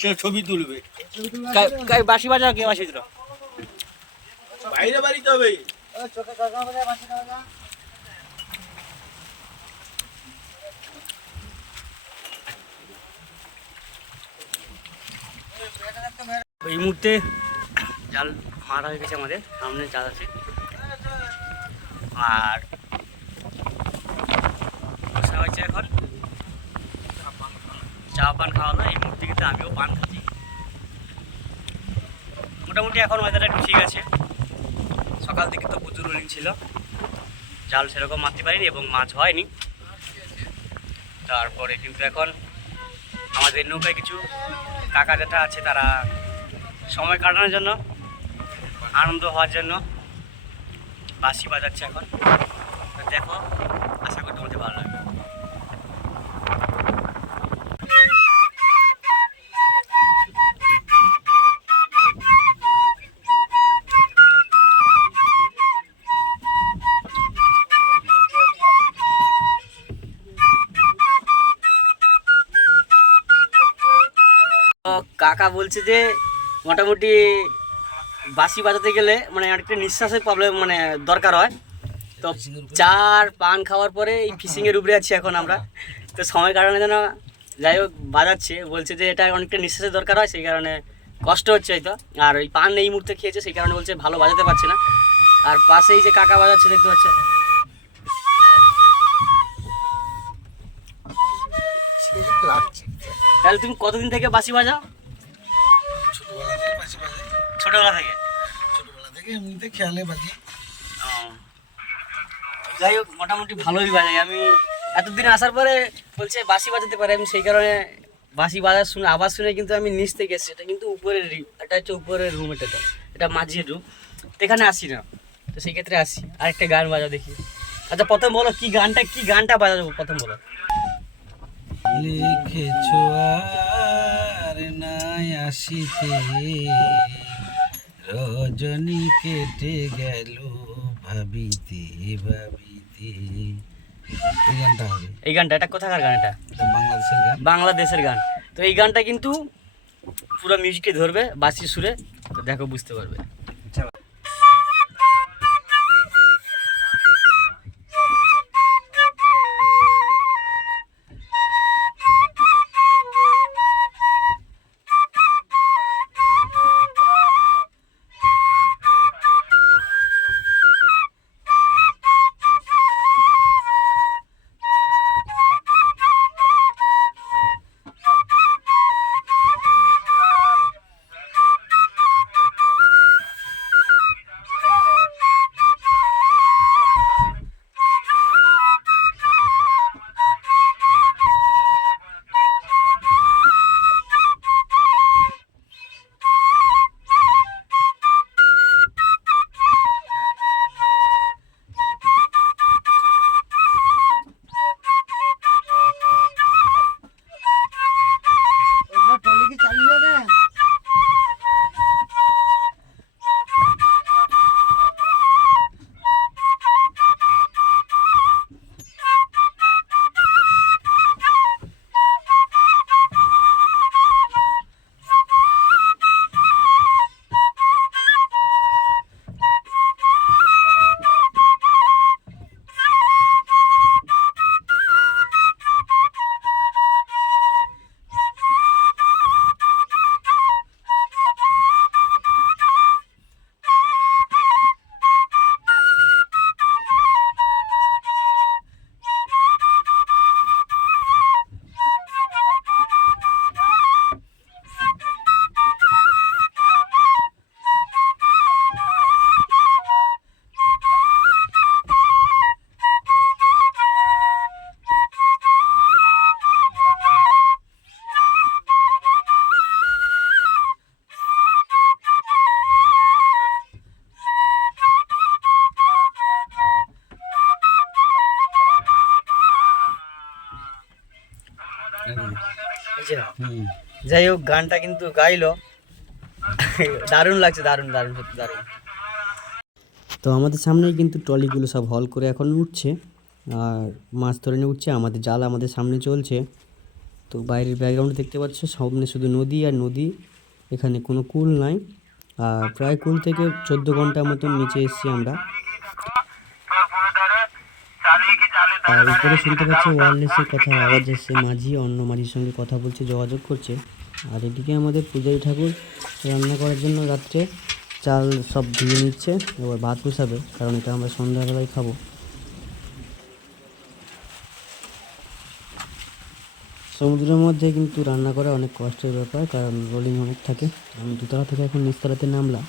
সঙ্গে ছবি তুলবে। বাসি বাজা কে বাসি দিল বাইরে বাড়িতে হবে। এই মুহূর্তে জাল মারা হয়ে গেছে আমাদের সামনে জাল আছে। আর বসা হয়েছে এখন চা পান খাওয়া হলো এই মুহূর্তে কিন্তু আমিও পান খাচ্ছি। মোটামুটি এখন ওয়েদারটা একটু ঠিক আছে। সকাল থেকে তো প্রচুর রোলিং ছিল। জাল সেরকম মারতে পারিনি এবং মাছ হয়নি। তারপরে কিন্তু এখন আমাদের নৌকায় কিছু কাকা যেটা আছে, তারা সময় কাটানোর জন্য, আনন্দ হওয়ার জন্য বাঁশি বাজাচ্ছে এখন। দেখো, আশা করি তোমাদের ভালো লাগবে। কাকা বলছে যে মোটামুটি বাঁশি বাজাতে গেলে মানে একটা নিঃশ্বাসের প্রবলেম মানে দরকার হয়। তো চার, পান খাওয়ার পরে এই ফিশিংয়ের উপরে আছি এখন আমরা। তো সময় কাটানোর জন্য যাই হোক বাজাচ্ছে, বলছে যে এটা অনেকটা নিঃশ্বাসের দরকার হয়, সেই কারণে কষ্ট হচ্ছে হয়তো। আর ওই পান এই মুহূর্তে খেয়েছে, সেই কারণে বলছে ভালো বাজাতে পারছে না। আর পাশেই যে কাকা বাজাচ্ছে, দেখতে পাচ্ছ। তাহলে তুমি কতদিন থেকে বাসি বাজাও? ছোটবেলা থেকে। ছোটবেলা থেকে এমনিতে খেয়ালে বাজি। যাই হোক মোটামুটি ভালোই বাজাই। আমি এতদিন আসার পরে বলছে বাঁশি বাজাতে পারে আমি সেই কারণে বাঁশি বাজার শুনে আবার শুনে কিন্তু আমি নিচ থেকে এসেছি। এটা কিন্তু উপরের এটা হচ্ছে উপরের রুম এটা তো। এটা মাঝির রুম। এখানে আসি না। তো সেই ক্ষেত্রে আসি। আরেকটা গান বাজা দেখি। আচ্ছা প্রথম বলো কি গানটা কি গানটা বাজাবো প্রথম বলো? লিখেছো আর নাই আসিতে। রজনী কেটে গেল ভাবিতে ভাবিতে। এই গানটা হবে। এই গানটা এটা কোথাকার গান এটা? বাংলাদেশের গান। বাংলাদেশের গান। তো এই গানটা কিন্তু পুরো মিউজিকে ধরবে বাসি সুরে তো দেখো বুঝতে পারবে। যাই হোক গানটা কিন্তু গাইলো। দারুণ লাগছে দারুণ দারুণ সত্যি দারুণ। তো আমাদের সামনেই কিন্তু ট্রলিগুলো সব হল করে এখন উঠছে। আর মাছ ধরে নিয়ে উঠছে আমাদের জাল আমাদের সামনে চলছে। তো বাইরের ব্যাকগ্রাউন্ড দেখতে পাচ্ছ সামনে শুধু নদী আর নদী এখানে কোনো কুল নাই। আর প্রায় কুল থেকে চোদ্দ ঘণ্টার মতন নিচে এসেছি আমরা। আর উপরে শুনতে পাচ্ছি ওয়ারলেসের কথা আওয়াজ এসছে মাঝি, অন্য মাঝির সঙ্গে কথা বলছে, যোগাযোগ করছে। আর এদিকে আমাদের পূজারী ঠাকুর রান্না করার জন্য রাত্রে চাল সব ধুয়ে নিচ্ছে, এবার ভাত বসাবে, কারণ এটা আমরা সন্ধ্যাবেলায় খাব। সমুদ্রের মধ্যে কিন্তু রান্না করা অনেক কষ্টের ব্যাপার, কারণ রোলিং অনেক থাকে। আমি দুতলা থেকে এখন নিচতলাতে নামলাম।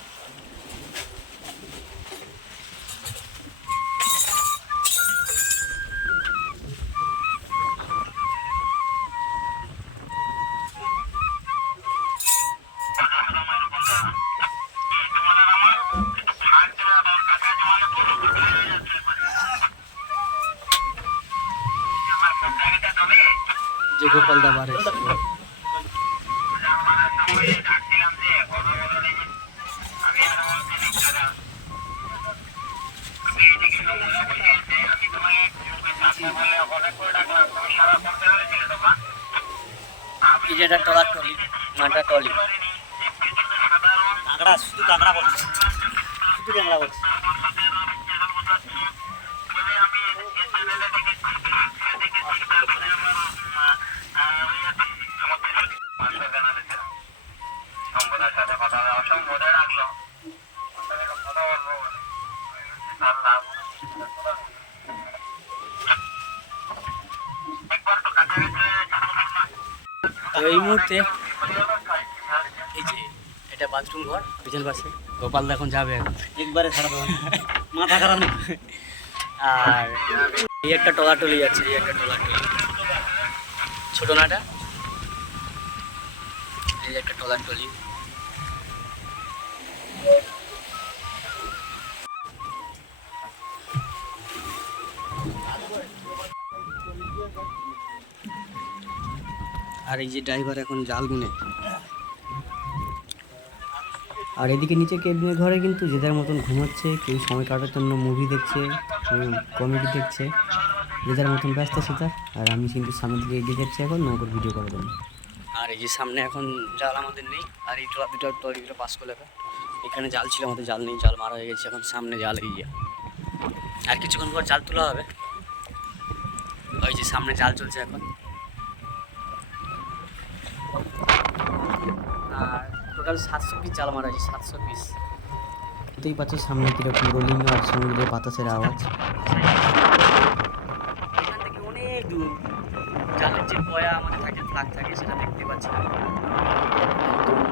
যেটা টলার টলি মাটা টলি। কাঁকড়া শুধু কাঁকড়া বলছে। শুধু কাঁকড়া বলছে। তো এই মুহূর্তে এই যে এটা বাথরুম ঘর পিছন পাশে গোপালদা এখন যাবে একবারে দেবো মাথা খারাপ আর এই একটা টলাটলি যাচ্ছে এই একটা টলাটলি ছোট নাটা। এই একটা টলাটলি আর এই যে ড্রাইভার এখন জাল গুনে। আর এদিকে নিচে কেবিনের ঘরে কিন্তু যে যার মতন ঘুমাচ্ছে, কেউ সময় কাটার জন্য মুভি দেখছে, কেউ কমেডি দেখছে। যে যার মতন ব্যস্ত সেটা আর আমি কিন্তু সামনে দিকে এগিয়ে যাচ্ছি এখন নৌকর ভিডিও করার জন্য। আর এই যে সামনে এখন জাল আমাদের নেই, আর এই ট্রলা দুটো দুটো পাস করে এখানে জাল ছিল, আমাদের জাল নেই, জাল মারা হয়ে গেছে, এখন সামনে জাল এগিয়ে। আর কিছুক্ষণ পর জাল তোলা হবে। ওই যে সামনে জাল চলছে এখন। টোটাল সাতশো পিস জাল মারা আছে সাতশো পিস বুঝতেই পারছ সামনে কীরকম রোলিং আর সমুদ্রের বাতাসের আওয়াজ। এখান থেকে অনেক দূর। জালের যে পয়া আমাদের থাকে ফ্লাগ থাকে সেটা দেখতে পাচ্ছি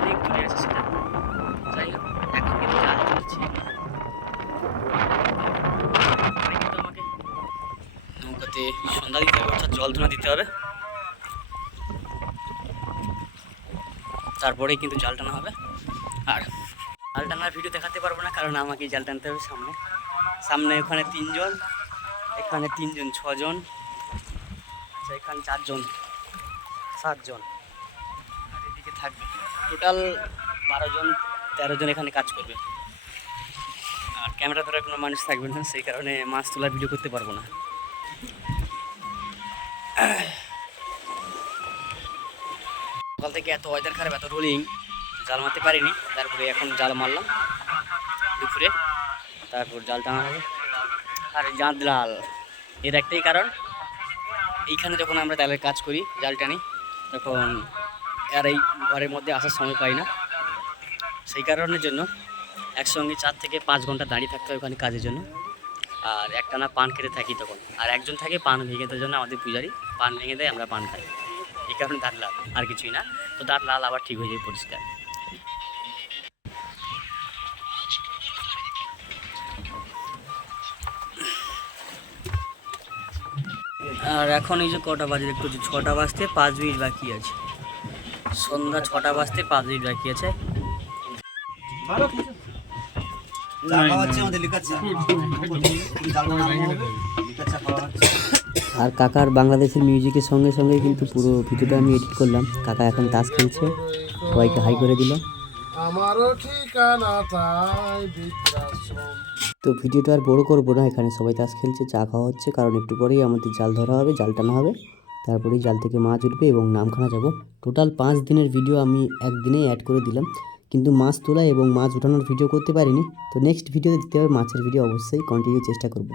অনেক দূরে আছে সেটা। যাই হোক এখন কিন্তু জাল চলছে নৌকাতে সন্ধ্যা দিতে হবে অর্থাৎ জল ধোনা দিতে হবে। তারপরে কিন্তু জাল টানা হবে। আর জাল টানার ভিডিও দেখাতে পারব না, কারণ আমাকে জাল টানতে হবে সামনে। সামনে ওখানে তিনজন, এখানে তিনজন, ছজন আচ্ছা এখানে চারজন, সাতজন। আর এদিকে থাকবে। টোটাল বারো জন তেরো জন এখানে কাজ করবে। আর ক্যামেরা ধরে কোনো মানুষ থাকবে না, সেই কারণে মাছ তোলার ভিডিও করতে পারব না। সকাল থেকে এত ওয়েদার খারাপ, এত রোলিং জাল মারতে পারিনি। তারপরে এখন জাল মারলাম দুপুরে। তারপর জাল টানা হবে। আর জাঁদ লাল, এর একটাই কারণ, এইখানে যখন আমরা জালের কাজ করি, জাল টানি, তখন আর এই ঘরের মধ্যে আসার সময় পাই না। সেই কারণের জন্য একসঙ্গে চার থেকে পাঁচ ঘণ্টা দাঁড়িয়ে থাকতে হয় ওখানে কাজের জন্য। আর একটানা পান খেতে থাকি তখন। আর একজন থাকে, পান ভেঙে দেওয়ার জন্য আমাদের পূজারি, পান ভেঙে দেয়, আমরা পান খাই। এই কারণে দাঁত লাল আর কিছুই না। তো দাঁত লাল আবার ঠিক হয়ে যাবে পরিষ্কার। আর এখন এই যে কটা বাজে হচ্ছে ছটা বাজতে পাঁচ মিনিট বাকি আছে। সন্ধ্যা ছটা বাজতে পাঁচ মিনিট বাকি আছে। আর কাকার বাংলাদেশের মিউজিকের সঙ্গে সঙ্গে কিন্তু পুরো ভিডিওটা আমি এডিট করলাম। কাকা এখন তাস খেলছে সবাইকে হাই করে দিল। আমারও ঠিকানা তাই তো ভিডিওটা আর বড় করব না এখানে সবাই তাস খেলছে চা খাওয়া হচ্ছে কারণ একটু পরেই আমাদের জাল ধরা হবে জাল টানা হবে। তারপরেই জাল থেকে মাছ উঠবে এবং নামখানা যাব। টোটাল পাঁচ দিনের ভিডিও আমি একদিনেই অ্যাড করে দিলাম। কিন্তু মাছ তোলা এবং মাছ উঠানোর ভিডিও করতে পারিনি। তো নেক্সট ভিডিওতে দিতে হবে মাছের ভিডিও অবশ্যই কন্টিনিউ চেষ্টা করব।